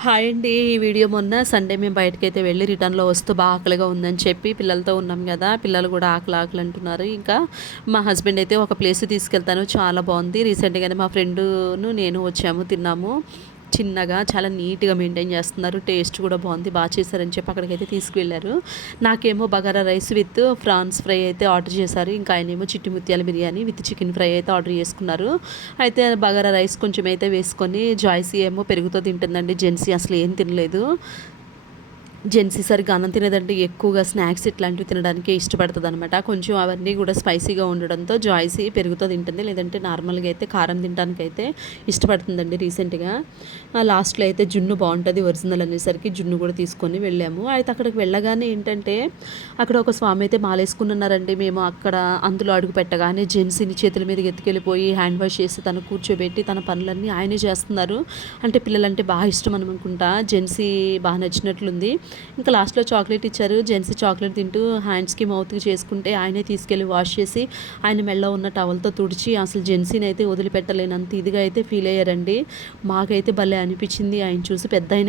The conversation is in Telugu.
హాయ్ అండి. ఈ వీడియో మొన్న సండే మేము బయటకైతే వెళ్ళి రిటర్న్‌లో వస్తూ ఆకలిగా ఉందని చెప్పి పిల్లలతో ఉన్నాం గదా! పిల్లలు గూడా ఆకలి ఆకలి అంటున్నారు. ఇంకా మా హస్బెండ్ అయితే ఒక ప్లేస్‌కి తీసుకెళ్తాను చాలా బావుంది. రీసెంట్‌గానే మా ఫ్రెండును నేను వచ్చాము తిన్నాము. చిన్నగా చాలా నీట్‌గా మెయింటైన్ చేస్తున్నారు. టేస్ట్ కూడా బావుంది. చేశారని చెప్పి అక్కడికైతే తీసుకువెళ్లారు. నాకేమో bagara rice with prawns fry అయితే ఆర్డర్ చేశారు. ఇంకా ఆయనేమో చిట్టి ముత్యాల బిర్యానీ విత్ చికెన్ ఫ్రై అయితే ఆర్డర్ చేసుకున్నారు. అయితే బగారా రైస్ కొంచెం అయితే వేసుకొని జాయ్సీ ఏమో పెరుగుతో తింటుందండి. జెన్సీ అసలు ఏం తినలేదు. జెన్సీ సరిగ్గా అన్నం తినేదంటే ఎక్కువగా స్నాక్స్ ఇట్లాంటివి తినడానికే ఇష్టపడుతుందనమాట. కొంచెం అవన్నీ కూడా స్పైసీగా ఉండడంతో జాయ్సీ పెరుగుతో తింటుంది. లేదంటే నార్మల్‌గా అయితే కారం తినడానికైతే ఇష్టపడుతుందండి రీసెంట్‌గా. లాస్ట్‌లో అయితే జున్ను బావుంటది ఒరిజినల్ అనేసరికి జున్ను కూడా తీసుకొని వెళ్ళాము. అయితే అక్కడికి వెళ్ళగానే ఏంటంటే అక్కడ ఒక స్వామి అయితే మాలేసుకునున్నారండి. మేము అక్కడ అందులో అడుగు పెట్టగానే జెన్సీని చేతుల మీదకి ఎత్తుకెళ్ళిపోయి హ్యాండ్ వాష్ చేసి తను కూర్చోబెట్టి తన పనులన్నీ ఆయనే చేస్తున్నారు. అంటే పిల్లలంటే బాగా ఇష్టం అనుకుంటా. జెన్సీ బాగా నచ్చినట్లుంది. ఇంకా లాస్ట్‌లో చాక్లెట్ ఇచ్చారు. జెన్సీ చాక్లెట్ తింటూ హ్యాండ్స్‌కి, మౌత్‌కి చేసుకుంటే ఆయనే తీసుకెళ్ళి వాష్ చేసి ఆయన మెడలో ఉన్న టవల్‌తో తుడిచి అసలు జెన్సీనైతే వదిలిపెట్టలేనంత ఇదిగా అయితే ఫీల్ అయ్యారండి. మాకైతే భలే అనిపించింది. ఆయన చూసి పెద్దాయన